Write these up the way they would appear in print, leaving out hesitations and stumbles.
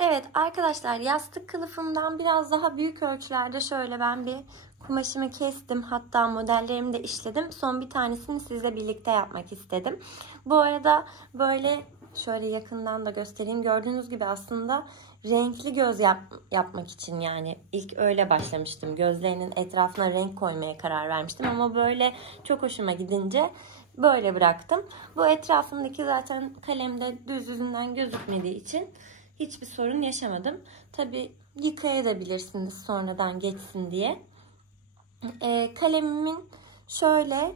Evet arkadaşlar, yastık kılıfımdan biraz daha büyük ölçülerde şöyle ben bir kumaşımı kestim. Hatta modellerimi de işledim. Son bir tanesini sizle birlikte yapmak istedim. Bu arada böyle şöyle yakından da göstereyim. Gördüğünüz gibi aslında renkli göz yapmak için, yani ilk öyle başlamıştım. Gözlerinin etrafına renk koymaya karar vermiştim. Ama böyle çok hoşuma gidince böyle bıraktım. Bu etrafındaki zaten kalemde düz yüzünden gözükmediği için hiçbir sorun yaşamadım. Tabi yıkayabilirsiniz sonradan geçsin diye. Kalemimin şöyle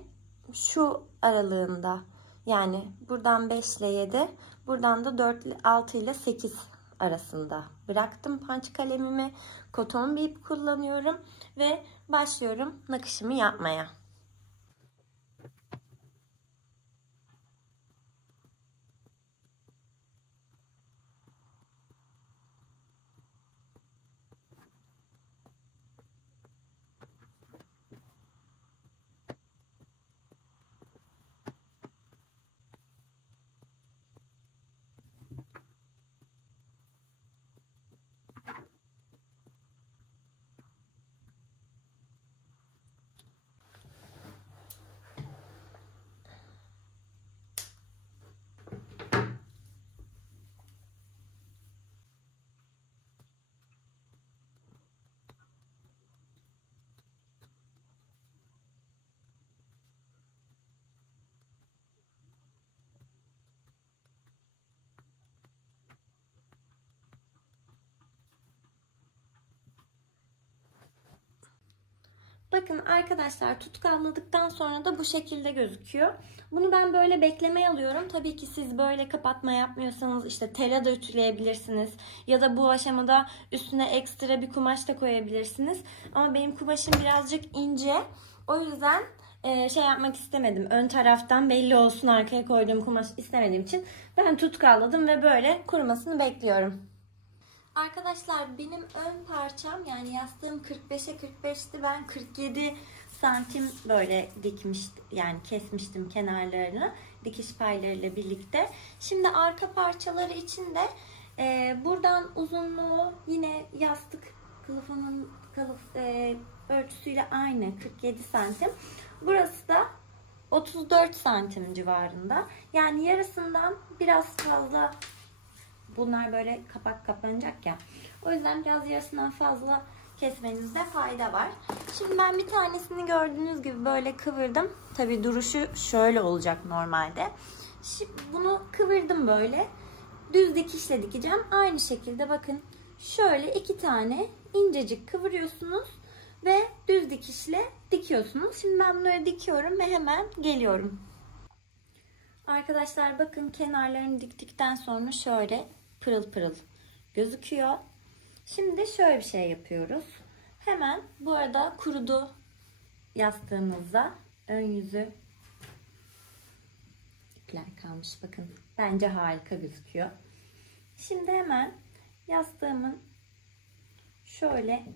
şu aralığında, yani buradan 5 ile 7, buradan da 4 ile 6 ile 8 arasında bıraktım punch kalemimi. Koton bir ip kullanıyorum ve başlıyorum nakışımı yapmaya. Bakın arkadaşlar, tutkalladıktan sonra da bu şekilde gözüküyor. Bunu ben böyle beklemeye alıyorum. Tabii ki siz böyle kapatma yapmıyorsanız işte tela da ütüleyebilirsiniz. Ya da bu aşamada üstüne ekstra bir kumaş da koyabilirsiniz. Ama benim kumaşım birazcık ince. O yüzden şey yapmak istemedim. Ön taraftan belli olsun arkaya koyduğum kumaş istemediğim için ben tutkalladım ve böyle kurumasını bekliyorum. Arkadaşlar benim ön parçam, yani yastığım 45'e 45'ti. Ben 47 santim böyle dikmiştim, yani kesmiştim kenarlarını dikiş paylarıyla birlikte. Şimdi arka parçaları için de buradan uzunluğu yine yastık kılıfının ölçüsüyle aynı 47 santim. Burası da 34 santim civarında. Yani yarısından biraz fazla. Bunlar böyle kapak kapanacak ya. O yüzden biraz yarısından fazla kesmenizde fayda var. Şimdi ben bir tanesini gördüğünüz gibi böyle kıvırdım. Tabi duruşu şöyle olacak normalde. Şimdi bunu kıvırdım böyle. Düz dikişle dikeceğim. Aynı şekilde bakın şöyle 2 tane incecik kıvırıyorsunuz ve düz dikişle dikiyorsunuz. Şimdi ben bunları dikiyorum ve hemen geliyorum. Arkadaşlar bakın, kenarlarını diktikten sonra şöyle pırıl pırıl gözüküyor. Şimdi şöyle bir şey yapıyoruz. Hemen, bu arada kurudu yastığımızda, ön yüzü ipler kalmış. Bakın bence harika gözüküyor. Şimdi hemen yastığımın şöyle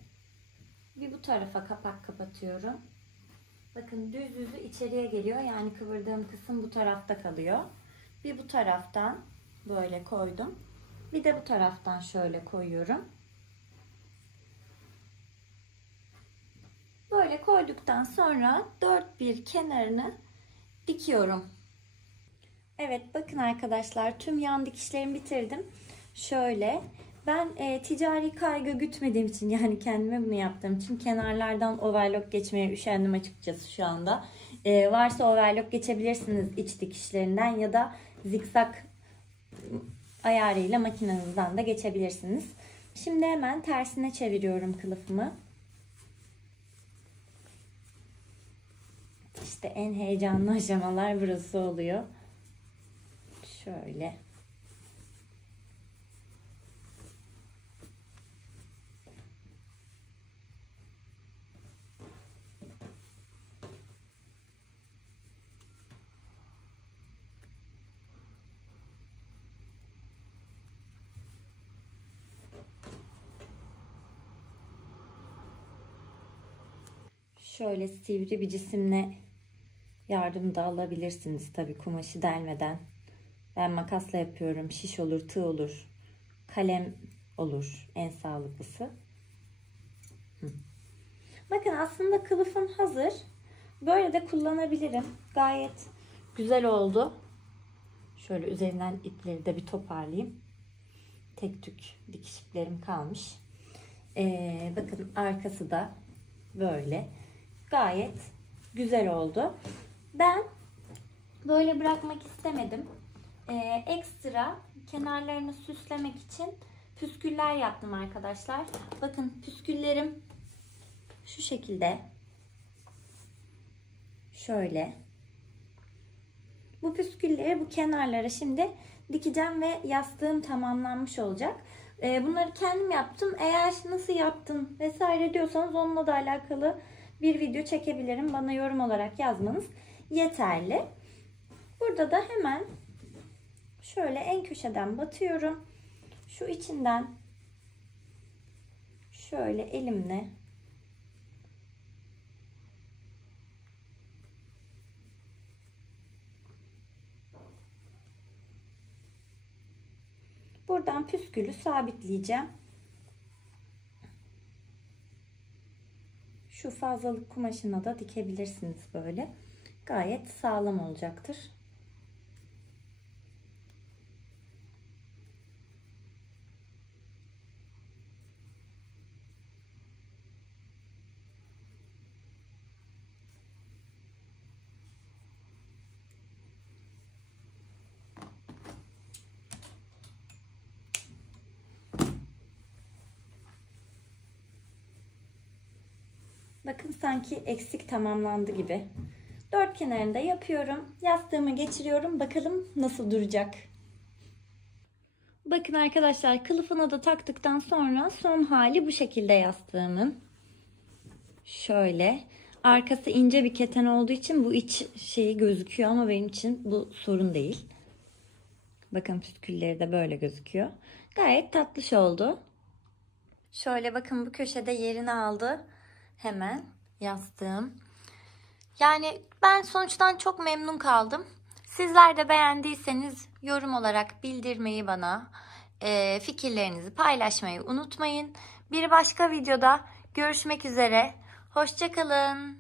bir bu tarafa kapak kapatıyorum. Bakın düz yüzü içeriye geliyor. Yani kıvırdığım kısım bu tarafta kalıyor. Bir bu taraftan böyle koydum. Bir de bu taraftan şöyle koyuyorum. Böyle koyduktan sonra dört bir kenarını dikiyorum. Evet bakın arkadaşlar, tüm yan dikişlerimi bitirdim. Şöyle ben ticari kaygı gütmediğim için, yani kendime bunu yaptığım için kenarlardan overlock geçmeye üşendim açıkçası şu anda. Varsa overlock geçebilirsiniz iç dikişlerinden ya da zikzak ayarıyla makinenizden de geçebilirsiniz. Şimdi hemen tersine çeviriyorum kılıfımı. İşte en heyecanlı aşamalar burası oluyor. Şöyle. Şöyle sivri bir cisimle yardım da alabilirsiniz tabii, kumaşı delmeden. Ben makasla yapıyorum. Şiş olur, tığ olur. Kalem olur. En sağlıklısı. Bakın aslında kılıfım hazır. Böyle de kullanabilirim. Gayet güzel oldu. Şöyle üzerinden ipleri de bir toparlayayım. Tek tük dikiş iplerim kalmış. Bakın arkası da böyle. Gayet güzel oldu. Ben böyle bırakmak istemedim. Ekstra kenarlarını süslemek için püsküller yaptım arkadaşlar. Bakın püsküllerim şu şekilde. Şöyle. Bu püskülleri bu kenarlara şimdi dikeceğim ve yastığım tamamlanmış olacak. Bunları kendim yaptım. Eğer nasıl yaptın vesaire diyorsanız onunla da alakalı bir video çekebilirim. Bana yorum olarak yazmanız yeterli. Burada da hemen şöyle en köşeden batıyorum. Şu içinden şöyle elimle buradan püskülü sabitleyeceğim. Şu fazlalık kumaşına da dikebilirsiniz böyle. Gayet sağlam olacaktır. Bakın sanki eksik tamamlandı gibi. Dört kenarında yapıyorum. Yastığımı geçiriyorum. Bakalım nasıl duracak. Bakın arkadaşlar kılıfına da taktıktan sonra son hali bu şekilde yastığımın. Şöyle. Arkası ince bir keten olduğu için bu iç şeyi gözüküyor ama benim için bu sorun değil. Bakın püskülleri de böyle gözüküyor. Gayet tatlış oldu. Şöyle bakın bu köşede yerini aldı. Hemen yastığım. Yani ben sonuçtan çok memnun kaldım. Sizler de beğendiyseniz yorum olarak bildirmeyi bana, fikirlerinizi paylaşmayı unutmayın. Bir başka videoda görüşmek üzere. Hoşça kalın.